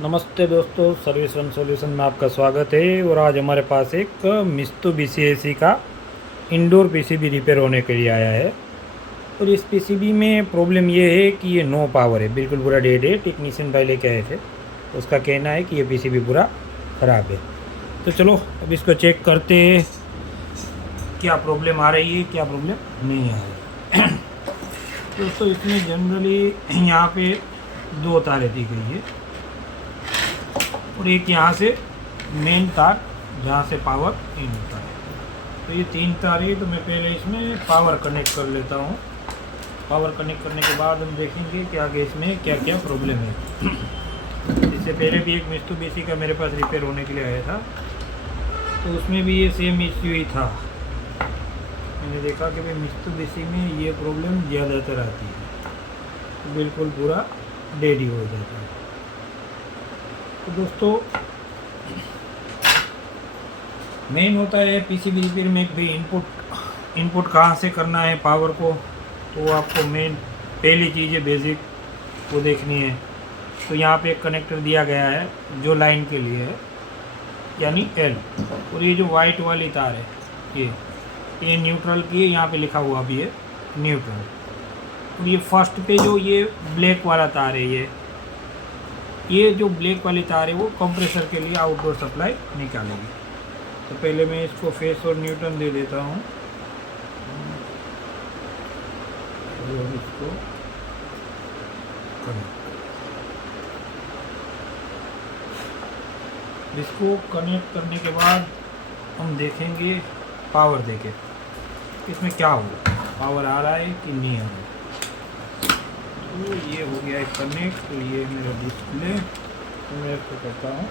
नमस्ते दोस्तों, service one solution में आपका स्वागत है। और आज हमारे पास एक मित्सुबिशी एसी का इंडोर पीसीबी रिपेयर होने के लिए आया है। और इस पीसीबी में प्रॉब्लम ये है कि ये नो पावर है, बिल्कुल पूरा डेड है। टेक्नीशियन भाई लेके आए थे, उसका कहना है कि ये पीसीबी पूरा ख़राब है। तो चलो अब इसको चेक करते हैं, क्या प्रॉब्लम आ रही है, क्या प्रॉब्लम नहीं आ रही है। दोस्तों इसमें जनरली यहाँ पे दो तारें दी गई है और एक यहाँ से मेन तार जहाँ से पावर इन होता है। तो ये तीन तार है। तो मैं पहले इसमें पावर कनेक्ट कर लेता हूँ। पावर कनेक्ट करने के बाद हम देखेंगे कि आगे इसमें क्या क्या प्रॉब्लम है। इससे पहले भी एक मित्सुबिशी का मेरे पास रिपेयर होने के लिए आया था, तो उसमें भी ये सेम इश्यू ही था। मैंने देखा कि भाई मित्सुबिशी में ये प्रॉब्लम ज़्यादातर आती है, तो बिल्कुल पूरा डेड ही हो जाता है। तो दोस्तों मेन होता है पीसीबी रिपेयर में भी इनपुट कहाँ से करना है पावर को, तो आपको मेन पहली चीज़ है बेसिक वो देखनी है। तो यहाँ पे एक कनेक्टर दिया गया है जो लाइन के लिए है, यानी एल। और ये जो वाइट वाली तार है ये न्यूट्रल की है, यहाँ पे लिखा हुआ भी है न्यूट्रल। और ये फर्स्ट पे जो ये ब्लैक वाला तार है, ये जो ब्लैक वाली तार है वो कंप्रेसर के लिए आउटडोर सप्लाई निकालेगी। तो पहले मैं इसको फेस और न्यूटन दे देता हूँ और इसको कनेक्ट करने के बाद हम देखेंगे पावर देके इसमें क्या होगा, पावर आ रहा है कि नहीं आ रहा है। तो ये हो गया है कनेक्ट। तो ये मेरा डिस्प्ले, तो मैं इसको करता हूँ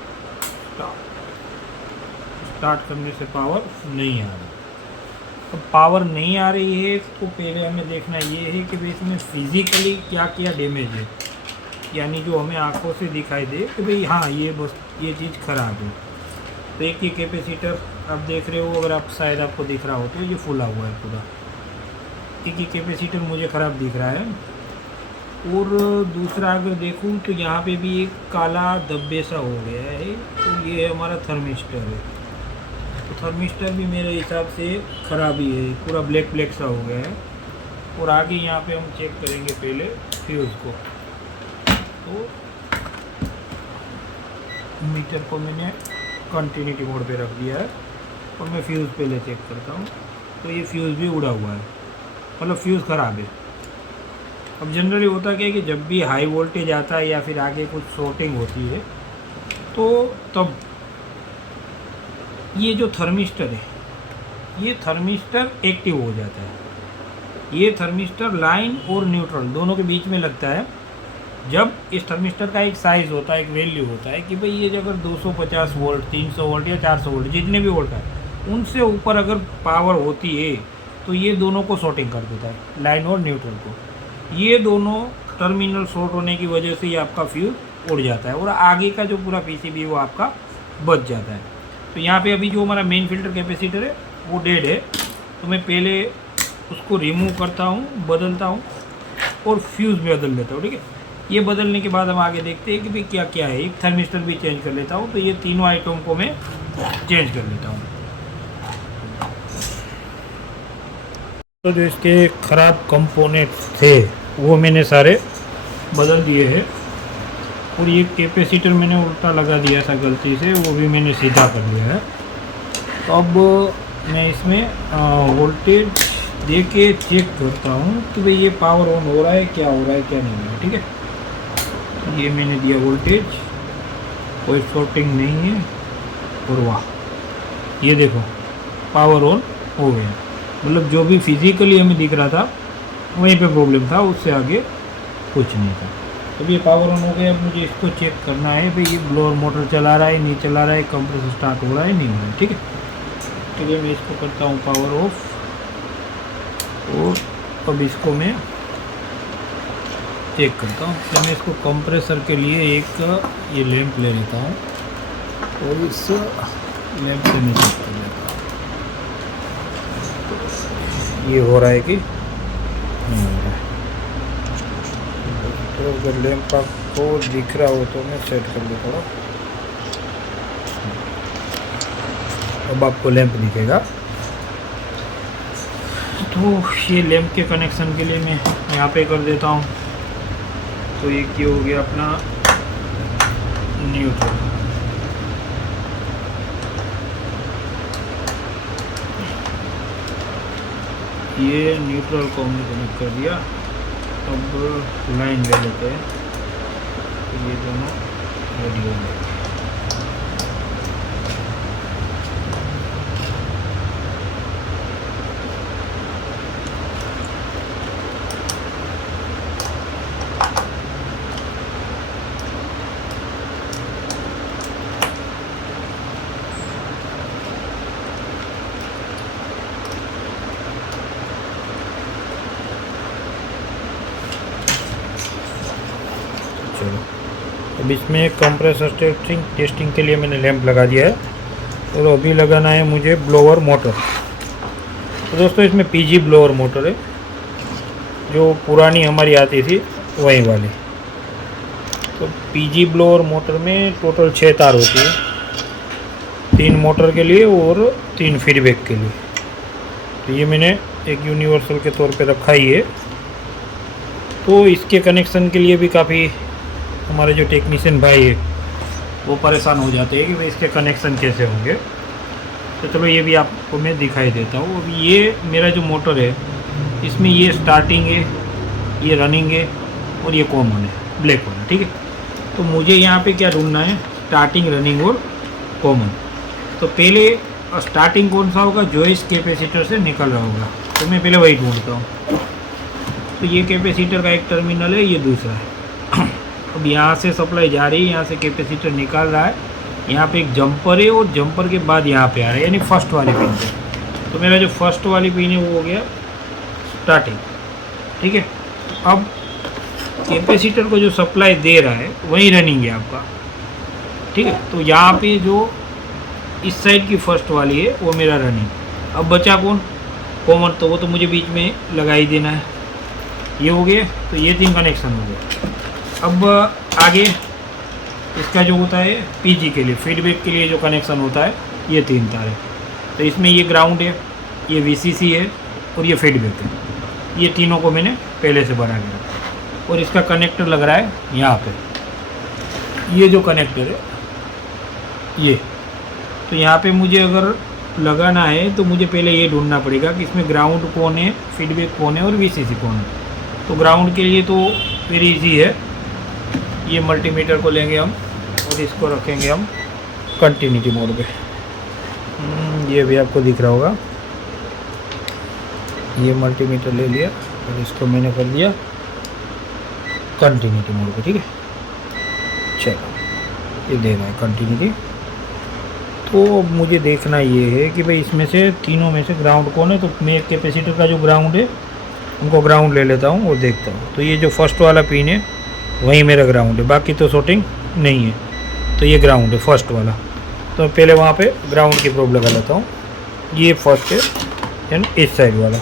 स्टार्ट करने से पावर नहीं आ रही। तो पावर नहीं आ रही है तो पहले हमें देखना ये है कि भाई इसमें फिज़िकली क्या क्या डैमेज है, यानी जो हमें आंखों से दिखाई दे कि भाई हाँ ये बस ये चीज़ ख़राब है। तो एक ये कैपेसिटर आप देख रहे हो, अगर आप शायद आपको दिख रहा हो तो ये फुला हुआ है पूरा। एक ये कैपेसिटर मुझे ख़राब दिख रहा है। और दूसरा अगर देखूं तो यहाँ पे भी एक काला धब्बे सा हो गया है। तो ये हमारा थर्मिस्टर है। तो थर्मिस्टर भी मेरे हिसाब से ख़राब ही है, पूरा ब्लैक ब्लैक सा हो गया है। और आगे यहाँ पे हम चेक करेंगे पहले फ्यूज़ को। तो मीटर को मैंने कंटिन्यूटी मोड पे रख दिया है और मैं फ्यूज़ पहले चेक करता हूँ। तो ये फ्यूज़ भी उड़ा हुआ है, मतलब फ्यूज़ ख़राब है। अब जनरली होता क्या है कि जब भी हाई वोल्टेज आता है या फिर आगे कुछ शॉर्टिंग होती है तो तब ये जो थर्मिस्टर है ये थर्मिस्टर एक्टिव हो जाता है। ये थर्मिस्टर लाइन और न्यूट्रल दोनों के बीच में लगता है। जब इस थर्मिस्टर का एक साइज़ होता है, एक वैल्यू होता है कि भाई ये अगर 250 वोल्ट, 300 वोल्ट या 400 वोल्ट जितने भी वोल्ट है उनसे ऊपर अगर पावर होती है तो ये दोनों को शॉर्टिंग कर देता है, लाइन और न्यूट्रल को। ये दोनों टर्मिनल शॉर्ट होने की वजह से ये आपका फ्यूज उड़ जाता है और आगे का जो पूरा पीसीबी वो आपका बच जाता है। तो यहाँ पे अभी जो हमारा मेन फिल्टर कैपेसिटर है वो डेड है। तो मैं पहले उसको रिमूव करता हूँ, बदलता हूँ और फ्यूज़ भी बदल लेता हूँ। ठीक है, ये बदलने के बाद हम आगे देखते हैं कि भाई क्या क्या है। एक थर्मिस्टर भी चेंज कर लेता हूँ। तो ये तीनों आइटम को मैं चेंज कर लेता हूँ। तो जो इसके ख़राब कंपोनेंट्स थे वो मैंने सारे बदल दिए हैं। और ये कैपेसिटर मैंने उल्टा लगा दिया था गलती से, वो भी मैंने सीधा कर लिया है। तो अब मैं इसमें वोल्टेज दे के चेक करता हूँ कि भाई ये पावर ऑन हो रहा है, क्या हो रहा है, क्या नहीं हो रहा है। ठीक है, ये मैंने दिया वोल्टेज, कोई शॉर्टिंग नहीं है। और वाह, ये देखो पावर ऑन हो गया। मतलब जो भी फिज़िकली हमें दिख रहा था वहीं पे प्रॉब्लम था, उससे आगे कुछ नहीं था। तो ये पावर ऑन हो गया। अब मुझे इसको चेक करना है भाई ये ब्लोअर मोटर चला रहा है, नहीं चला रहा है, कंप्रेसर स्टार्ट हो रहा है, नहीं हो रहा है। ठीक है, चलिए मैं इसको करता हूँ पावर ऑफ। और अब इसको मैं चेक करता हूँ। तो मैं इसको कंप्रेसर के लिए एक ये लैंप ले लेता हूँ और इस लैंप से मैं चेक कर लेता हूँ ये हो रहा है कि नहीं हो रहा है। तो अगर लैंप आपको दिख रहा हो तो मैं सेट कर दूँ थोड़ा। अब आपको लैंप दिखेगा। तो ये लैंप के कनेक्शन के लिए मैं यहाँ पे कर देता हूँ। तो ये क्या हो गया अपना न्यूट्रल। ये न्यूट्रल को हमने कनेक्ट कर दिया। अब लाइन ले लेते हैं। तो ये दोनों रेडी हो गए। चलो, अब इसमें कंप्रेसर टेस्टिंग के लिए मैंने लैंप लगा दिया है। और अभी लगाना है मुझे ब्लोअर मोटर। तो दोस्तों इसमें पीजी ब्लोअर मोटर है, जो पुरानी हमारी आती थी वही वाली। तो पीजी ब्लोअर मोटर में टोटल 6 तार होती है, 3 मोटर के लिए और 3 फीडबैक के लिए। तो ये मैंने एक यूनिवर्सल के तौर पे रखा ही है। तो इसके कनेक्शन के लिए भी काफ़ी हमारे जो टेक्नीशियन भाई है वो परेशान हो जाते हैं कि भाई इसके कनेक्शन कैसे होंगे। तो चलो ये भी आपको मैं दिखाई देता हूँ। अब ये मेरा जो मोटर है इसमें ये स्टार्टिंग है, ये रनिंग है और ये कॉमन है, ब्लैक वाला। ठीक है, तो मुझे यहाँ पे क्या ढूंढना है, स्टार्टिंग, रनिंग और कॉमन। तो पहले स्टार्टिंग कौन सा होगा, जो इस कैपेसिटर से निकल रहा होगा, तो मैं पहले वही ढूंढता हूँ। तो ये कैपेसिटर का एक टर्मिनल है, ये दूसरा है। अब यहाँ से सप्लाई जा रही है, यहाँ से कैपेसिटर निकाल रहा है, यहाँ पे एक जंपर है और जंपर के बाद यहाँ पे आ रहा है, यानी फर्स्ट वाली पिन पे। तो मेरा जो फर्स्ट वाली पिन है वो हो गया स्टार्टिंग। ठीक है, अब कैपेसिटर को जो सप्लाई दे रहा है वही रनिंग है आपका। ठीक है, तो यहाँ पे जो इस साइड की फर्स्ट वाली है वो मेरा रनिंग। अब बचा कौन, कॉमन, तो वो तो मुझे बीच में लगा ही देना है। ये हो गया, तो ये 3 कनेक्शन हो गए। अब आगे इसका जो होता है पीजी के लिए, फीडबैक के लिए जो कनेक्शन होता है, ये 3 तार है। तो इसमें ये ग्राउंड है, ये वीसीसी है और ये फीडबैक है। ये तीनों को मैंने पहले से बना के रखा और इसका कनेक्टर लग रहा है यहाँ पे। ये जो कनेक्टर है ये, तो यहाँ पे मुझे अगर लगाना है तो मुझे पहले ये ढूंढना पड़ेगा कि इसमें ग्राउंड कौन है, फीडबैक कौन है और वीसीसी कौन है। तो ग्राउंड के लिए तो वेरी इजी है, ये मल्टीमीटर को लेंगे हम और इसको रखेंगे हम कंटिन्यूटी मोड पे। ये भी आपको दिख रहा होगा, ये मल्टीमीटर ले लिया और इसको मैंने कर दिया कंटिन्यूटी मोड पे। ठीक है, चलो ये दे रहा है कंटिन्यूटी। तो अब मुझे देखना ये है कि भाई इसमें से तीनों में से ग्राउंड कौन है। तो मैं कैपेसिटर का जो ग्राउंड है उनको ग्राउंड ले लेता हूँ और देखता हूँ। तो ये जो फर्स्ट वाला पिन है वही मेरा ग्राउंड है, बाकी तो शॉर्टिंग नहीं है। तो ये ग्राउंड है फर्स्ट वाला, तो पहले वहाँ पे ग्राउंड की प्रोब लगा लेता हूँ। ये फर्स्ट है, यानी इस साइड वाला।